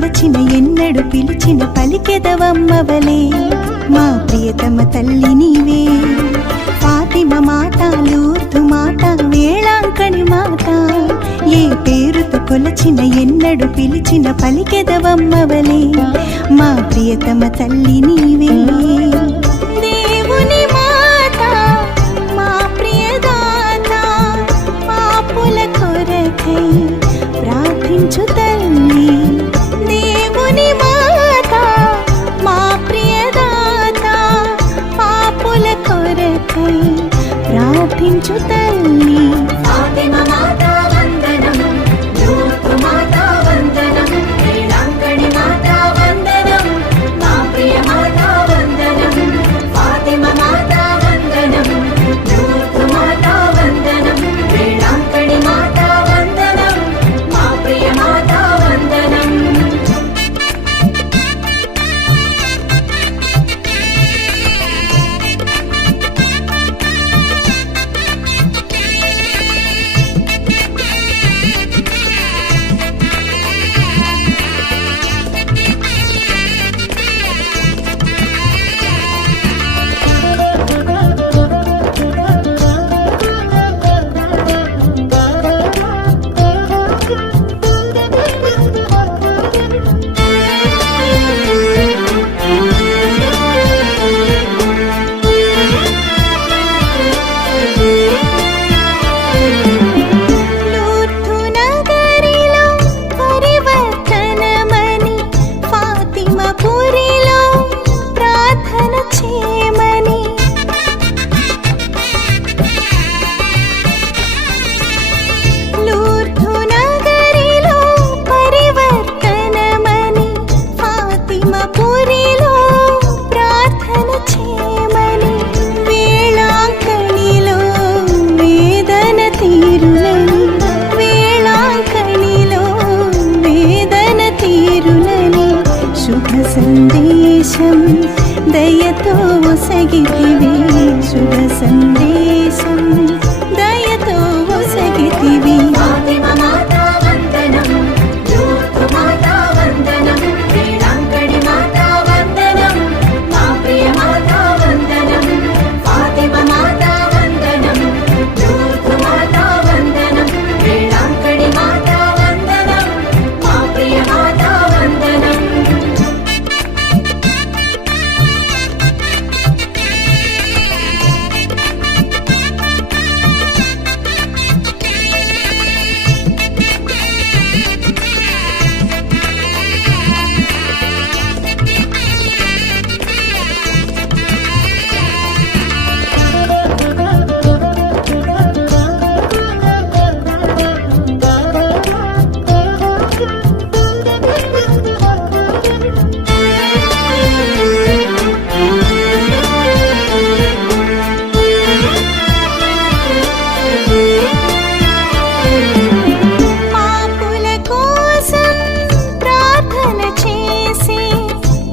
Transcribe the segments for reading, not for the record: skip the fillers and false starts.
కొలచిన ఎన్నడు పిలిచిన పలికెదవమ్మవలే మా ప్రియతమ తల్లి నీవే ఫాతిమా మాత లూర్దు మాత వేళాంకణి మాత ఏ పేరుతో కొలచిన ఎన్నడు పిలిచిన పలికెదవమ్మవలే మా ప్రియతమ తల్లి నీవే దేవుని మాత మా ప్రియదాత పాపుల కొరకై ప్రార్థించు తల్లి దేవుని మాత మా ప్రియదాత పాపుల కొరకై ప్రార్థించు తల్లి ఫాతిమా మాత వందనం లూర్దు మాత వందనం వేళాంకణి మాత వందనం మా ప్రియ మాత వందనం ఫాతిమా మాత వందనం లూర్దు మాత వందనం వేళాంకణి మాత వందనం మా ప్రియ మాత వందనం సందేశం దయతో ఒసగితివి శుభ సందేశం దయతో ఒసగితివి ఫాతిమా మాత వందనం లూర్దు మాత వందనం వేళాంకణి మాత వందనం మా ప్రియ మాత వందనం ఫాతిమా మాత వందనం లూర్దు మాత వందనం వేళాంకణి మాత వందనం మా ప్రియ మాత వందనం పాపుల కోసం ప్రార్థన చేసి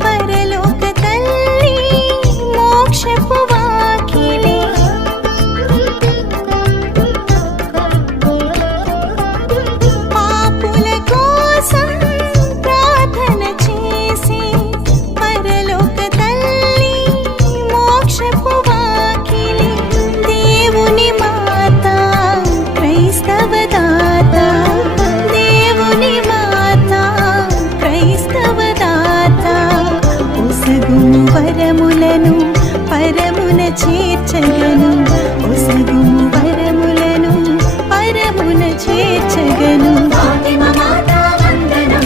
పరలోక తల్లి మోక్షపు వాకిలి పాపుల కోసం ప్రార్థన చేసి పరలోక తల్లి మోక్షపు వాకిలి దేవుని మాత క్రైస్తవ దాత దేవుని మాత క్రైస్తవ దాత ఒసగుము వరములను పరమున చేర్చగను ఒసగుము వరములను పరమున చేర్చగను ఫాతిమా మాత వందనం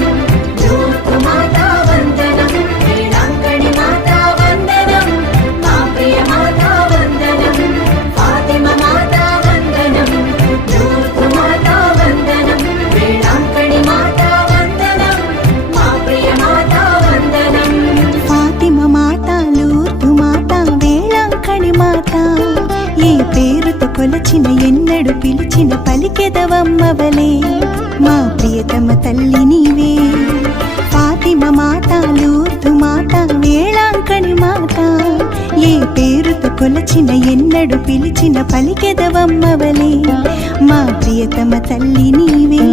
లూర్దు మాత వందనం వేళాంకణి మాత వందనం మా ప్రియ మాత వందనం ఫాతిమా మాత వందనం లూర్దు మాత వందనం వేళాంకణి మాత వందనం మా ప్రియ మాత వందనం ఫాతిమా మాత లూర్దు మాత వేళాంకణి మాత ఏ పేరుతో కొలచిన ఎన్నడు పిలిచిన పలికెదవమ్మవలే మా ప్రియతమ తల్లి నీవే ఫాతిమా మాత లూర్దు మాత వేళాంకణి మాత ఏ పేరుతో కొలచిన ఎన్నడు పిలిచిన పలికెదవమ్మవలే మా ప్రియతమ తల్లి నీవే